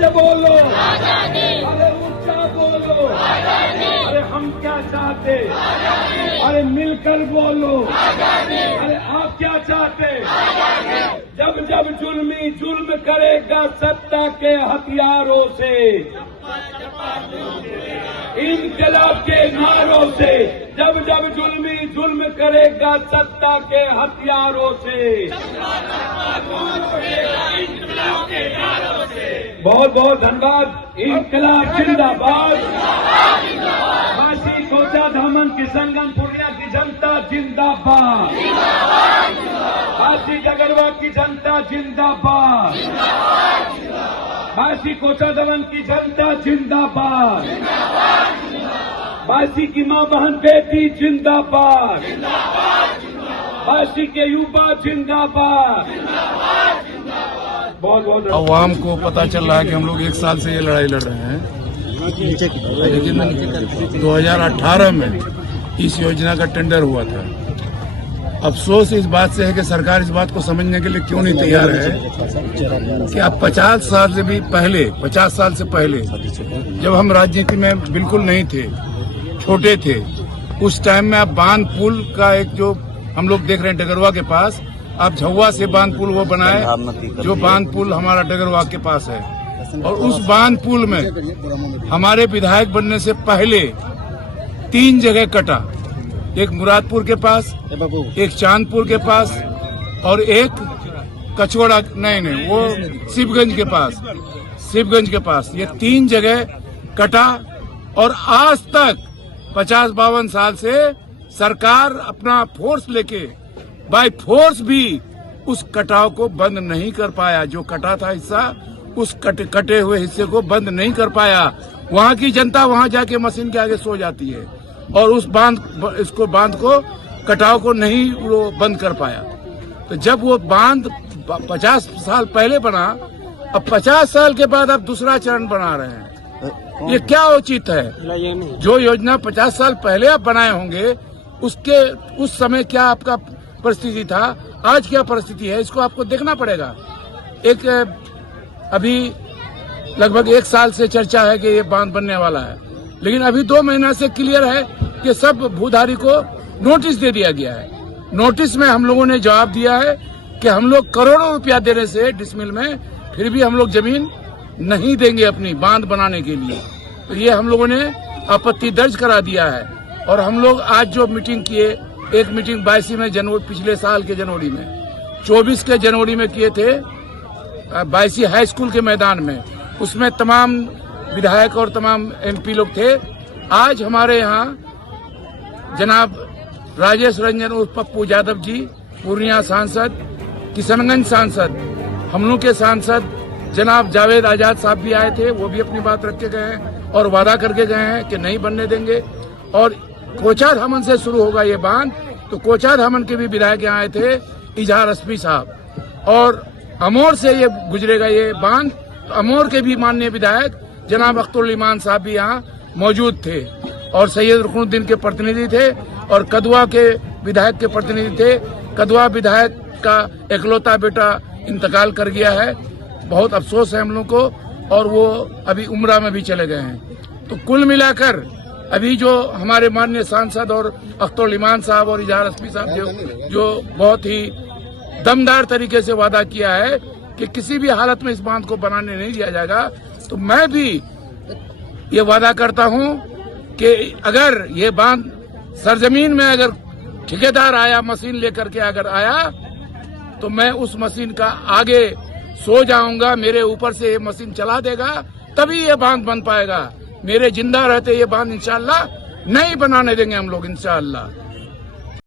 से बोलो, अरे ऊंचा बोलो, अरे हम क्या चाहते, अरे मिलकर बोलो, अरे आप क्या चाहते। जब जब जुल्मी जुल्म करेगा सत्ता के हथियारों से, इनकलाब के नारों से, जब जब जुल्मी जुल्म करेगा सत्ता के हथियारों से, बहुत बहुत धन्यवाद। इनकलाब जिंदाबाद। काशी कोचा धामन किशनगंज पूर्णिया की जनता जिंदाबाद। काशी डगरवा की जनता जिंदाबाद। काशी कोचा धामन की जनता जिंदाबाद। काशी की मां बहन बेटी जिंदाबाद। काशी के युवा जिंदाबाद। बहुत बहुत अवाम को पता चल रहा है कि हम लोग 1 साल से ये लड़ाई लड़ रहे हैं, लेकिन 2018 में इस योजना का टेंडर हुआ था। अफसोस इस बात से है कि सरकार इस बात को समझने के लिए क्यों नहीं तैयार है कि अब 50 साल से पहले जब हम राजनीति में बिल्कुल नहीं थे, छोटे थे, उस टाइम में अब बांध पुल का एक जो हम लोग देख रहे हैं डगरवा के पास, अब झौवा से बांध पुल वो बनाए जो बांध पुल हमारा डगरवा के पास है। और उस बांध पुल में हमारे विधायक बनने से पहले 3 जगह कटा, एक मुरादपुर के पास, एक चांदपुर के पास और एक कचौड़ा नहीं वो शिवगंज के पास। ये 3 जगह कटा और आज तक 50-52 साल से सरकार अपना फोर्स लेके बाय फोर्स भी उस कटाव को बंद नहीं कर पाया। जो कटा था हिस्सा, उस कटे हुए हिस्से को बंद नहीं कर पाया। वहाँ की जनता वहाँ जाके मशीन के आगे सो जाती है और उस बांध को कटाव को नहीं वो बंद कर पाया। तो जब वो बांध 50 साल पहले बना, अब 50 साल के बाद अब दूसरा चरण बना रहे हैं। ये क्या उचित है? जो योजना 50 साल पहले आप बनाए होंगे, उस समय क्या आपका परिस्थिति था, आज क्या परिस्थिति है, इसको आपको देखना पड़ेगा। अभी लगभग 1 साल से चर्चा है कि ये बांध बनने वाला है, लेकिन अभी 2 महीना से क्लियर है कि सब भूधारी को नोटिस दे दिया गया है। नोटिस में हम लोगों ने जवाब दिया है कि हम लोग करोड़ों रुपया देने से डिसमिल में, फिर भी हम लोग जमीन नहीं देंगे अपनी बांध बनाने के लिए। तो ये हम लोगों ने आपत्ति दर्ज करा दिया है। और हम लोग आज जो मीटिंग किए, एक मीटिंग 22 में जनवरी, पिछले साल के जनवरी में, 24 के जनवरी में किए थे 22 हाई स्कूल के मैदान में। उसमें तमाम विधायक और तमाम MP लोग थे। आज हमारे यहाँ जनाब राजेश रंजन उर्फ पप्पू यादव जी, पूर्णिया सांसद, किशनगंज सांसद, हम लोग के सांसद जनाब जावेद आजाद साहब भी आए थे। वो भी अपनी बात रख के गए हैं और वादा करके गए हैं कि नहीं बनने देंगे। और कोचा धामन से शुरू होगा ये बांध, तो कोचा धामन के भी विधायक यहाँ आए थे, इजहार रश्मी साहब, और अमोर से ये गुजरेगा ये बांध। तो अमोर के भी माननीय विधायक जनाब अख्तरुल ईमान साहब भी यहाँ मौजूद थे और सैयद रुकनुद्दीन के प्रतिनिधि थे और कदवा के विधायक के प्रतिनिधि थे। कदवा विधायक का इकलौता बेटा इंतकाल कर गया है, बहुत अफसोस है हम लोग को, और वो अभी उम्रा में भी चले गए हैं। तो कुल मिलाकर अभी जो हमारे माननीय सांसद और अख्तरुल ईमान साहब और इजहार रश्मी साहब जो बहुत ही दमदार तरीके से वादा किया है कि किसी भी हालत में इस बांध को बनाने नहीं दिया जाएगा, तो मैं भी ये वादा करता हूं कि अगर ये बांध सरजमीन में अगर ठेकेदार आया, मशीन लेकर के अगर आया, तो मैं उस मशीन का आगे सो जाऊंगा, मेरे ऊपर से ये मशीन चला देगा, तभी ये बांध बन पाएगा। मेरे जिंदा रहते ये बांध इंशाअल्लाह नहीं बनाने देंगे हम लोग इंशाअल्लाह।